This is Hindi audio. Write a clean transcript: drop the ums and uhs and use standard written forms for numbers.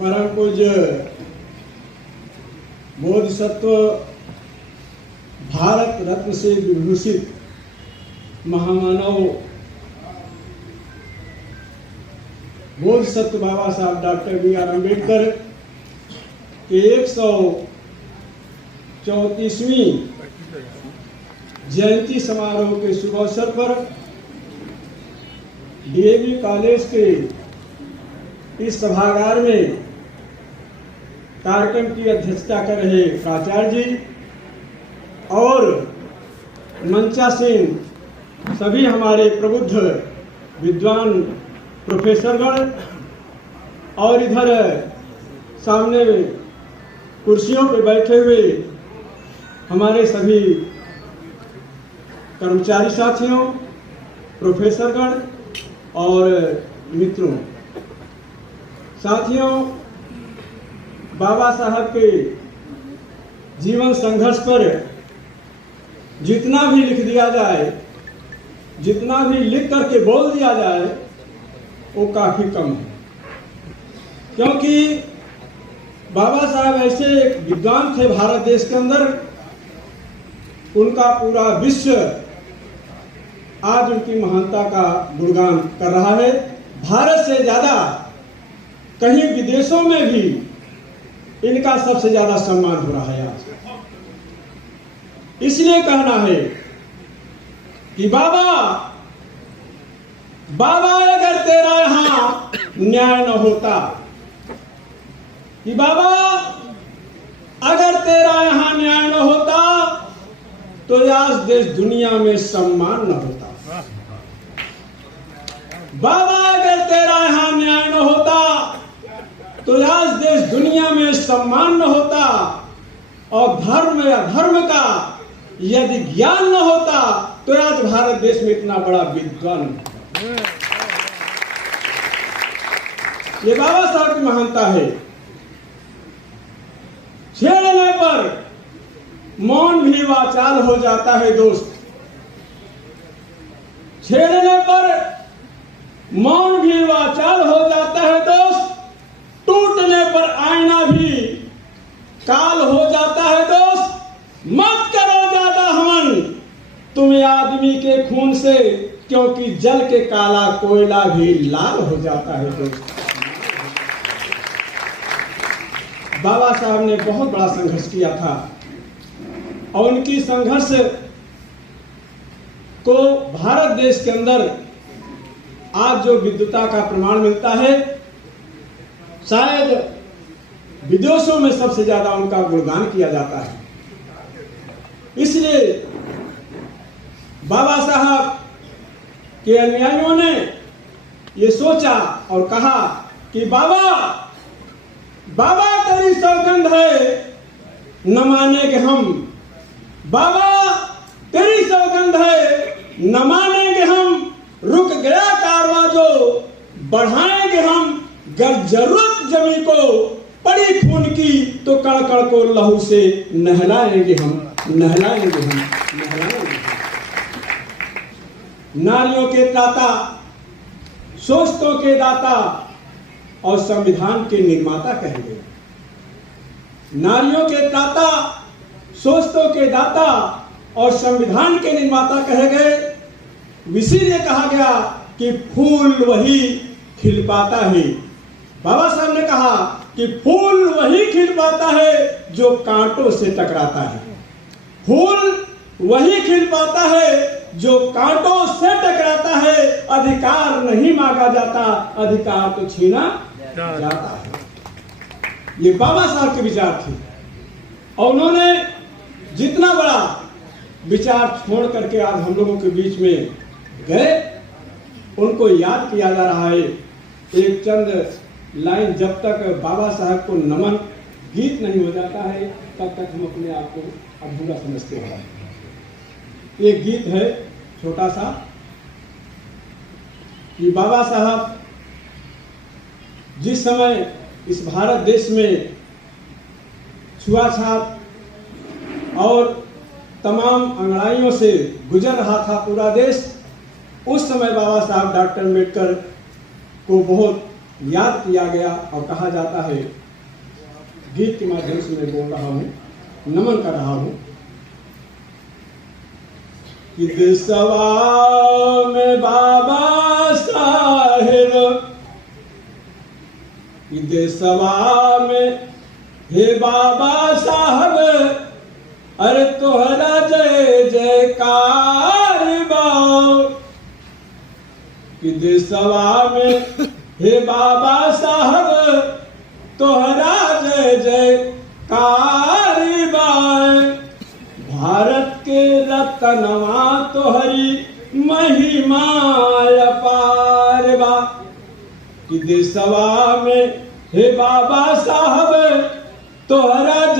परम पूज्य बोधिसत्व भारत रत्न से विभूषित महामानव बोधिसत्व बाबा साहब डॉक्टर बी.आर. अम्बेडकर के 134वीं जयंती समारोह के शुभ अवसर पर डीएवी कॉलेज के इस सभागार में कार्यक्रम की अध्यक्षता कर रहे प्राचार्य जी और मंचासीन सभी हमारे प्रबुद्ध विद्वान प्रोफेसरगण और इधर सामने कुर्सियों पर बैठे हुए हमारे सभी कर्मचारी साथियों, प्रोफेसरगण और मित्रों, साथियों, बाबा साहब के जीवन संघर्ष पर जितना भी लिख दिया जाए, जितना भी लिख करके बोल दिया जाए, वो काफी कम है। क्योंकि बाबा साहब ऐसे एक विद्वान थे भारत देश के अंदर, उनका पूरा विश्व आज उनकी महानता का गुणगान कर रहा है। भारत से ज्यादा कहीं विदेशों में भी इनका सबसे ज्यादा सम्मान हो रहा है आज। इसलिए कहना है कि बाबा अगर तेरा यहां न्याय न होता, कि बाबा अगर तेरा यहां न्याय न होता तो आज देश दुनिया में सम्मान न होता। बाबा अगर तेरा यहां न्याय न होता तो आज देश दुनिया में सम्मान न होता, और धर्म या धर्म का यदि ज्ञान न होता तो आज भारत देश में इतना बड़ा विद्वान। ये बाबा साहब की महानता है। छेड़ने पर मौन भी वाचाल हो जाता है दोस्त, छेड़ने पर मौन भी वाचाल हो जाता है दोस्त, टूटने पर आईना भी काल हो जाता है दोस्त। मत करो ज्यादा हवन तुम आदमी के खून से, क्योंकि जल के काला कोयला भी लाल हो जाता है दोस्त। बाबा साहब ने बहुत बड़ा संघर्ष किया था और उनकी संघर्ष को भारत देश के अंदर आज जो विद्वता का प्रमाण मिलता है, शायद विदेशों में सबसे ज्यादा उनका गुणगान किया जाता है। इसलिए बाबा साहब के अनुयायियों ने ये सोचा और कहा कि बाबा तेरी सौगंध है न मानेंगे हम, बाबा तेरी सौगंध है न मानेंगे हम, रुक गया कारवां जो बढ़ाएंगे हम, गर जरूरत जमी को पड़ी खून की तो कण कण को लहू से नहलाएंगे हम, नहलाएंगे हम, नहलाएंगे। नारियों के त्राता, शोषितों के दाता और संविधान के निर्माता कहे गए। नारियों के त्राता, शोषितों के दाता और संविधान के निर्माता कहे गए। इसीलिए कहा गया कि फूल वही खिल पाता है। बाबा साहब ने कहा कि फूल वही खिल पाता है जो कांटों से टकराता है। फूल वही खिल पाता है जो कांटों से टकराता है। अधिकार नहीं मांगा जाता, अधिकार तो छीना जाता है। ये बाबा साहब के विचार थे और उन्होंने जितना बड़ा विचार छोड़ करके आज हम लोगों के बीच में गए, उनको याद किया जा रहा है। एक चंद लाइन, जब तक बाबा साहब को नमन गीत नहीं हो जाता है तब तक हम अपने आप को अधूरा समझते हैं। एक गीत है छोटा सा कि बाबा साहब जिस समय इस भारत देश में छुआछात और तमाम अंगड़ाइयों से गुजर रहा था पूरा देश, उस समय बाबा साहब डॉक्टर अम्बेडकर को बहुत याद किया गया और कहा जाता है, गीत के माध्यम से मैं बोल रहा हूँ, नमन कर रहा हूँ कि देशवा में बाबा साहेब, कि देशवा में हे बाबा साहब, अरे तोहरा जय जयकार बा, कि देशवा में हे बाबा साहब तोहरा जय जयकार बा, भारत के रतनवा तोहरी महिमा अपार बा, कि देशवा में हे बाबा साहब तोहरा